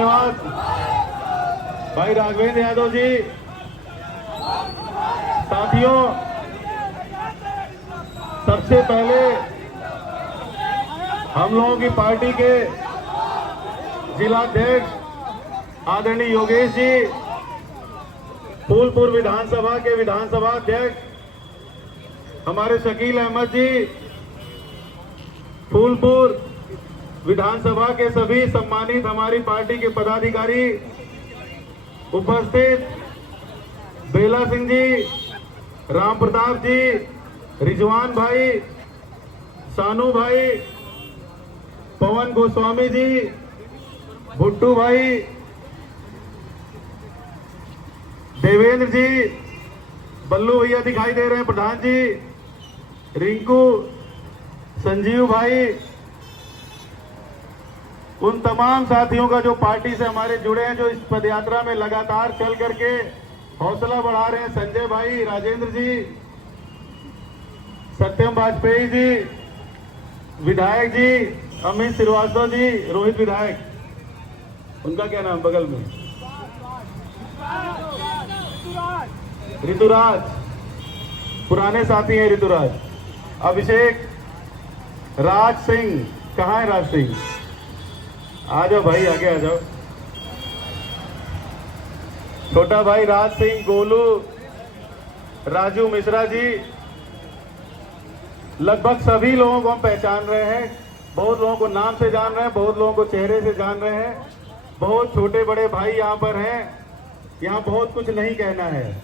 धन्यवाद भाई राघवेंद्र यादव जी। साथियों, सबसे पहले हम लोगों की पार्टी के जिलाध्यक्ष आदरणीय योगेश जी, फूलपुर विधानसभा के विधानसभा अध्यक्ष हमारे शकील अहमद जी, फूलपुर विधानसभा के सभी सम्मानित हमारी पार्टी के पदाधिकारी उपस्थित, बेला सिंह जी, राम प्रताप जी, रिजवान भाई, सानू भाई, पवन गोस्वामी जी, भुट्टू भाई, देवेंद्र जी, बल्लू भैया दिखाई दे रहे हैं, प्रधान जी, रिंकू, संजीव भाई, उन तमाम साथियों का जो पार्टी से हमारे जुड़े हैं, जो इस पदयात्रा में लगातार चल करके हौसला बढ़ा रहे हैं, संजय भाई, राजेंद्र जी, सत्यम वाजपेयी जी, विधायक जी, अमित श्रीवास्तव जी, रोहित विधायक, उनका क्या नाम बगल में, ऋतुराज, पुराने साथी हैं ऋतुराज, अभिषेक, राज सिंह, कहाँ है राज सिंह? आ जाओ भाई, आगे आ जाओ। छोटा भाई राज सिंह, गोलू, राजू मिश्रा जी, लगभग सभी लोगों को हम पहचान रहे हैं। बहुत लोगों को नाम से जान रहे हैं, बहुत लोगों को चेहरे से जान रहे हैं। बहुत छोटे बड़े भाई यहाँ पर हैं। यहाँ बहुत कुछ नहीं कहना है,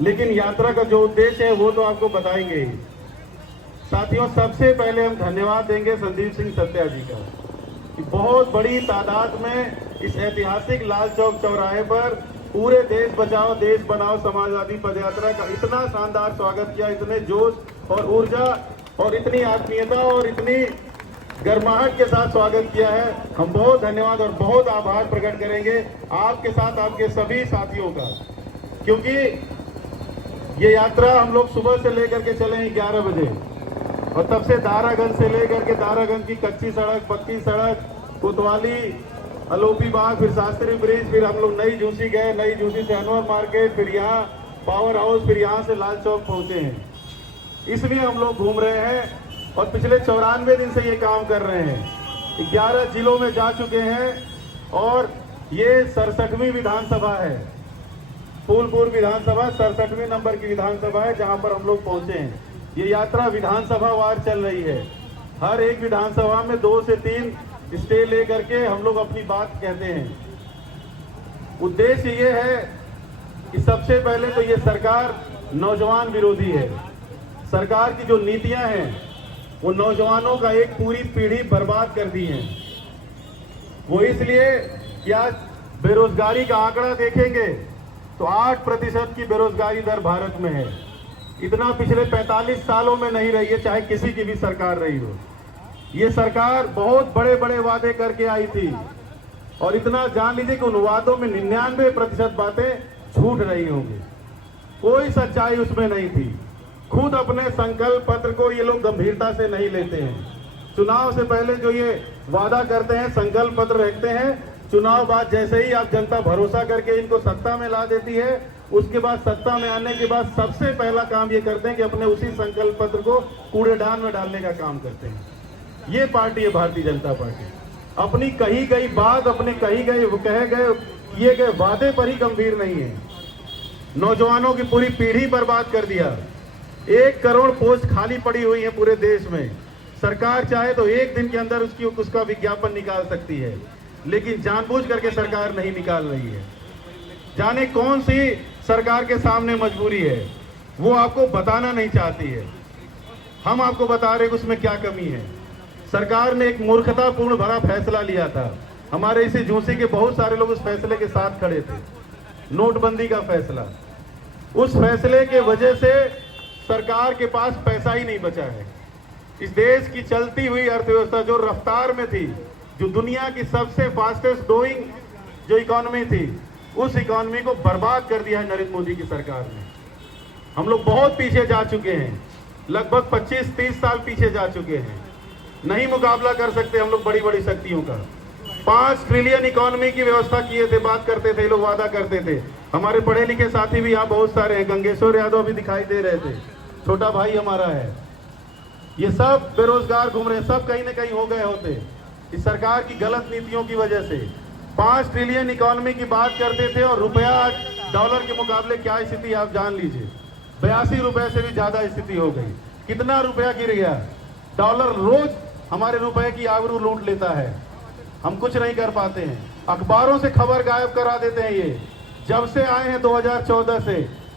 लेकिन यात्रा का जो उद्देश्य है वो तो आपको बताएंगे ही। साथियों, सबसे पहले हम धन्यवाद देंगे संदीप सिंह सत्या जी का, कि बहुत बड़ी तादाद में इस ऐतिहासिक लाल चौक चौराहे पर पूरे देश बचाओ देश बनाओ समाजवादी पदयात्रा का इतना शानदार स्वागत किया, इतने जोश और ऊर्जा और इतनी आत्मीयता और इतनी गर्माहट के साथ स्वागत किया है। हम बहुत धन्यवाद और बहुत आभार प्रकट करेंगे आपके साथ, आपके सभी साथियों का, क्योंकि ये यात्रा हम लोग सुबह से लेकर के चले हैं 11 बजे, और तब से दारागंज से लेकर के दारागंज की कच्ची सड़क, पक्की सड़क, कोतवाली, अलोपी बाग, फिर शास्त्री ब्रिज, फिर हम लोग नई झूसी गए, नई झूसी से अनवर मार्केट, फिर यहाँ पावर हाउस, फिर यहाँ से लाल चौक पहुंचे हैं। इसलिए हम लोग घूम रहे हैं और पिछले 94 दिन से ये काम कर रहे हैं। 11 जिलों में जा चुके हैं और ये 67वीं विधानसभा है। फूलपुर विधानसभा 67वें नंबर की विधानसभा है जहाँ पर हम लोग पहुंचे हैं। ये यात्रा विधानसभा वार चल रही है। हर एक विधानसभा में 2 से 3 स्टे लेकर के हम लोग अपनी बात कहते हैं। उद्देश्य ये है कि सबसे पहले तो ये सरकार नौजवान विरोधी है। सरकार की जो नीतियां हैं वो नौजवानों का एक पूरी पीढ़ी बर्बाद कर दी है। वो इसलिए कि आज बेरोजगारी का आंकड़ा देखेंगे तो 8% की बेरोजगारी दर भारत में है। इतना पिछले 45 सालों में नहीं रही है, चाहे किसी की भी सरकार रही हो। ये सरकार बहुत बड़े बड़े वादे करके आई थी और इतना जान लीजिए कि उन वादों में 99% बातें छूट रही होंगी। कोई सच्चाई उसमें नहीं थी। खुद अपने संकल्प पत्र को ये लोग गंभीरता से नहीं लेते हैं। चुनाव से पहले जो ये वादा करते हैं, संकल्प पत्र रखते हैं, चुनाव बाद जैसे ही आप जनता भरोसा करके इनको सत्ता में ला देती है, उसके बाद सत्ता में आने के बाद सबसे पहला काम ये करते हैं कि अपने उसी संकल्प पत्र को कूड़ेदान में डालने का काम करते हैं। ये पार्टी है भारतीय जनता पार्टी। अपनी कही गई बात, अपने कहे गए किए गए वादे पर ही गंभीर नहीं है। नौजवानों की पूरी पीढ़ी बर्बाद कर दिया। 1 करोड़ पोस्ट खाली पड़ी हुई है पूरे देश में। सरकार चाहे तो एक दिन के अंदर उसका विज्ञापन निकाल सकती है, लेकिन जानबूझ करके सरकार नहीं निकाल रही है। जाने कौन सी सरकार के सामने मजबूरी है, वो आपको बताना नहीं चाहती है। हम आपको बता रहे हैं कि उसमें क्या कमी है। सरकार ने एक मूर्खतापूर्ण भरा फैसला लिया था। हमारे इसी झूसी के बहुत सारे लोग उस फैसले के साथ खड़े थे, नोटबंदी का फैसला। उस फैसले के वजह से सरकार के पास पैसा ही नहीं बचा है। इस देश की चलती हुई अर्थव्यवस्था जो रफ्तार में थी, जो दुनिया की सबसे फास्टेस्ट ग्रोइंग जो इकोनॉमी थी, उस इकोनॉमी को बर्बाद कर दिया है नरेंद्र मोदी की सरकार ने। हम लोग बहुत पीछे जा चुके हैं, लगभग 25-30 साल पीछे जा चुके हैं। नहीं मुकाबला कर सकते हम लोग बड़ी बड़ी शक्तियों का। 5 ट्रिलियन इकोनॉमी की व्यवस्था किए थे, बात करते थे, लोग वादा करते थे। हमारे पढ़े लिखे साथी भी यहाँ बहुत सारे हैं, गंगेश्वर यादव भी दिखाई दे रहे थे, छोटा भाई हमारा है। ये सब बेरोजगार घूम रहे, सब कहीं ना कहीं हो गए होते इस सरकार की गलत नीतियों की वजह से। 5 ट्रिलियन इकोनॉमी की बात करते थे और रुपया डॉलर के मुकाबले क्या स्थिति आप जान लीजिए, 82 रुपए से भी ज्यादा स्थिति हो गई। कितना रुपया गिर गया, डॉलर रोज हमारे रुपए की आबरू लूट लेता है, हम कुछ नहीं कर पाते हैं। अखबारों से खबर गायब करा देते हैं। ये जब से आए हैं 2014 से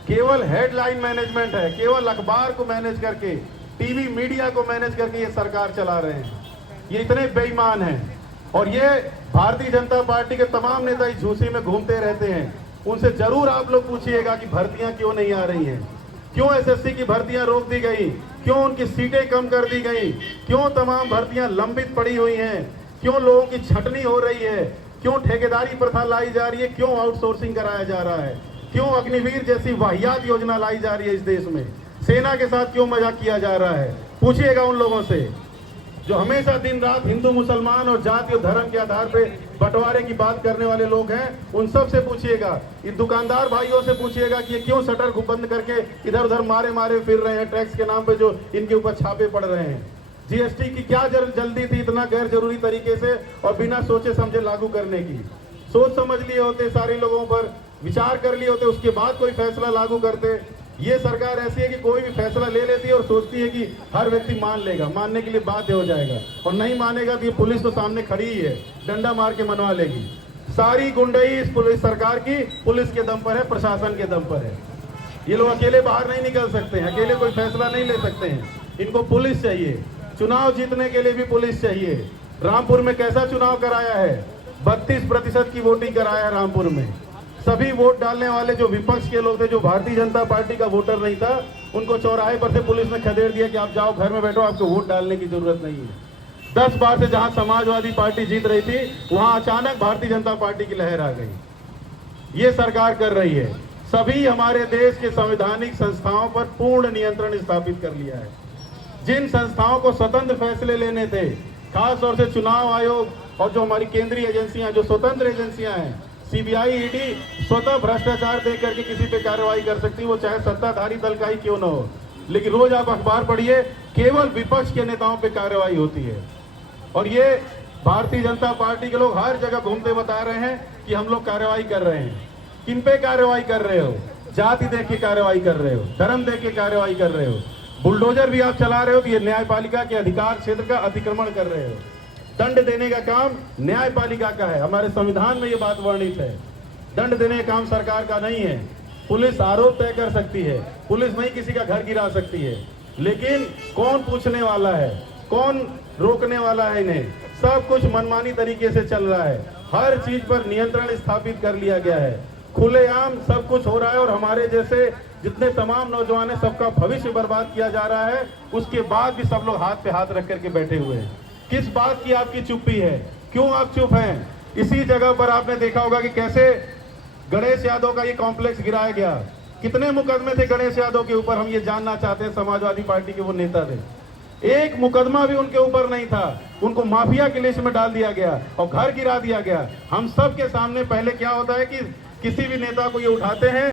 केवल हेडलाइन मैनेजमेंट है, केवल अखबार को मैनेज करके, टीवी मीडिया को मैनेज करके ये सरकार चला रहे हैं। ये इतने बेईमान हैं और ये भारतीय जनता पार्टी के तमाम नेता इस झूसी में घूमते रहते हैं। उनसे जरूर आप लोग पूछिएगा कि भर्तियां क्यों नहीं आ रही हैं, क्यों एसएससी की भर्तियां रोक दी गई, क्यों उनकी सीटें कम कर दी गई, क्यों तमाम भर्तियां लंबित पड़ी हुई हैं, क्यों लोगों की छटनी हो रही है, क्यों ठेकेदारी प्रथा लाई जा रही है, क्यों आउटसोर्सिंग कराया जा रहा है, क्यों अग्निवीर जैसी वाहियात योजना लाई जा रही है इस देश में, सेना के साथ क्यों मजाक किया जा रहा है। पूछिएगा उन लोगों से जो हमेशा दिन रात हिंदू मुसलमान और जाति और धर्म के आधार पे बंटवारे की बात करने वाले लोग हैं, उन सब से पूछिएगा। इन दुकानदार भाइयों से पूछिएगा कि ये क्यों शटर बंद करके इधर उधर मारे मारे फिर रहे हैं, टैक्स के नाम पे जो इनके ऊपर छापे पड़ रहे हैं। जीएसटी की क्या जल्दी थी इतना गैर जरूरी तरीके से और बिना सोचे समझे लागू करने की। सोच समझ लिए होते, सारे लोगों पर विचार कर लिए होते, उसके बाद कोई फैसला लागू करते। ये सरकार ऐसी है कि कोई भी फैसला ले लेती है और सोचती है कि हर व्यक्ति मान लेगा, मानने के लिए बाध्य हो जाएगा, और नहीं मानेगा तो ये पुलिस तो सामने खड़ी ही है, डंडा मार के मनवा लेगी। सारी गुंडई इस पुलिस सरकार की पुलिस के दम पर है, प्रशासन के दम पर है। ये लोग अकेले बाहर नहीं निकल सकते हैं, अकेले कोई फैसला नहीं ले सकते हैं, इनको पुलिस चाहिए। चुनाव जीतने के लिए भी पुलिस चाहिए। रामपुर में कैसा चुनाव कराया है, 32% की वोटिंग कराया है रामपुर में। सभी वोट डालने वाले जो विपक्ष के लोग थे, जो भारतीय जनता पार्टी का वोटर नहीं था, उनको चौराहे पर से पुलिस ने खदेड़ दिया कि आप जाओ घर में बैठो, आपको वोट डालने की जरूरत नहीं है। 10 बार से जहां समाजवादी पार्टी जीत रही थी, वहां अचानक भारतीय जनता पार्टी की लहर आ गई। ये सरकार कर रही है। सभी हमारे देश के संवैधानिक संस्थाओं पर पूर्ण नियंत्रण स्थापित कर लिया है। जिन संस्थाओं को स्वतंत्र फैसले लेने थे, खास तौर से चुनाव आयोग और जो हमारी केंद्रीय एजेंसियां, जो स्वतंत्र एजेंसियां हैं, सीबीआई, ईडी स्वतः भ्रष्टाचार देख करके किसी पे कार्रवाई कर सकती, वो चाहे सत्ताधारी दल का ही क्यों न हो। लेकिन रोज आप अखबार पढ़िए, केवल विपक्ष के नेताओं पे कार्रवाई होती है। और ये भारतीय जनता पार्टी के लोग हर जगह घूमते बता रहे हैं कि हम लोग कार्रवाई कर रहे हैं। किन पे कार्रवाई कर रहे हो? जाति देख के कार्रवाई कर रहे हो, धर्म देख के कार्रवाई कर रहे हो, बुलडोजर भी आप चला रहे हो तो ये न्यायपालिका के अधिकार क्षेत्र का अतिक्रमण कर रहे हो। दंड देने का काम न्यायपालिका का है, हमारे संविधान में ये बात वर्णित है। दंड देने का काम सरकार का नहीं है। पुलिस आरोप तय कर सकती है, पुलिस नहीं किसी का घर गिरा सकती है, लेकिन कौन पूछने वाला है, कौन रोकने वाला है? इन्हें सब कुछ मनमानी तरीके से चल रहा है। हर चीज पर नियंत्रण स्थापित कर लिया गया है, खुलेआम सब कुछ हो रहा है। और हमारे जैसे जितने तमाम नौजवान हैं, सबका भविष्य बर्बाद किया जा रहा है। उसके बाद भी सब लोग हाथ पे हाथ रख करके बैठे हुए हैं। किस बात की आपकी चुप्पी है? क्यों आप चुप हैं? इसी जगह पर आपने देखा होगा कि कैसे गणेश यादव का ये कॉम्प्लेक्स गिराया गया। कितने मुकदमे थे गणेश यादव के ऊपर, हम ये जानना चाहते हैं। समाजवादी पार्टी के वो नेता थे, एक मुकदमा भी उनके ऊपर नहीं था, उनको माफिया की लिस्ट में डाल दिया गया और घर गिरा दिया गया। हम सब के सामने पहले क्या होता है कि किसी भी नेता को ये उठाते हैं